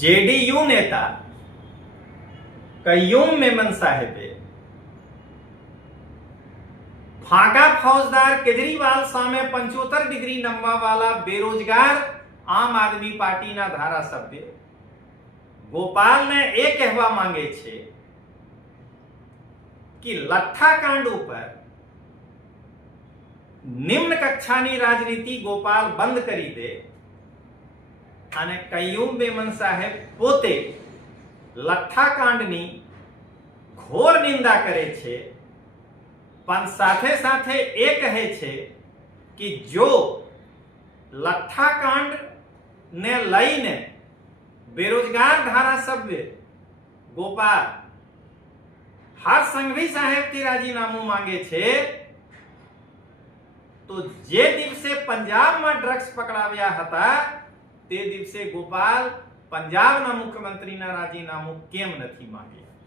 જેડીયુ નેતા કય્યુમ મેમન સાહેબે ફાંકા ફौजदार કેજરીવાલ સામે 75 ડિગ્રી નમવાવાળા બેરોજગાર આમ આદમી પાર્ટીના ધારાસભ્ય ગોપાલને એ કહેવા માંગે છે કે લઠ્ઠાકાંડ ઉપર નિમ્ન કક્ષાની રાજનીતિ ગોપાલ બંધ કરી દે અને કય્યુમ મેમન સાહેબ પોતે લઠ્ઠાકાંડની ઘોર નિંદા કરે છે, પણ સાથે સાથે એ કહે છે કે જો લઠ્ઠાકાંડ ને લઈને બેરોજગાર ધારાસભ્ય ગોપાલ હર્ષ સંઘવી સાહેબથી રાજીનામું માંગે છે તો જે દિવસે પંજાબમાં ડ્રગ્સ પકડાવ્યા હતા તે દિવસે ગોપાલ પંજાબના મુખ્યમંત્રીના રાજીનામું કેમ નથી માંગ્યા?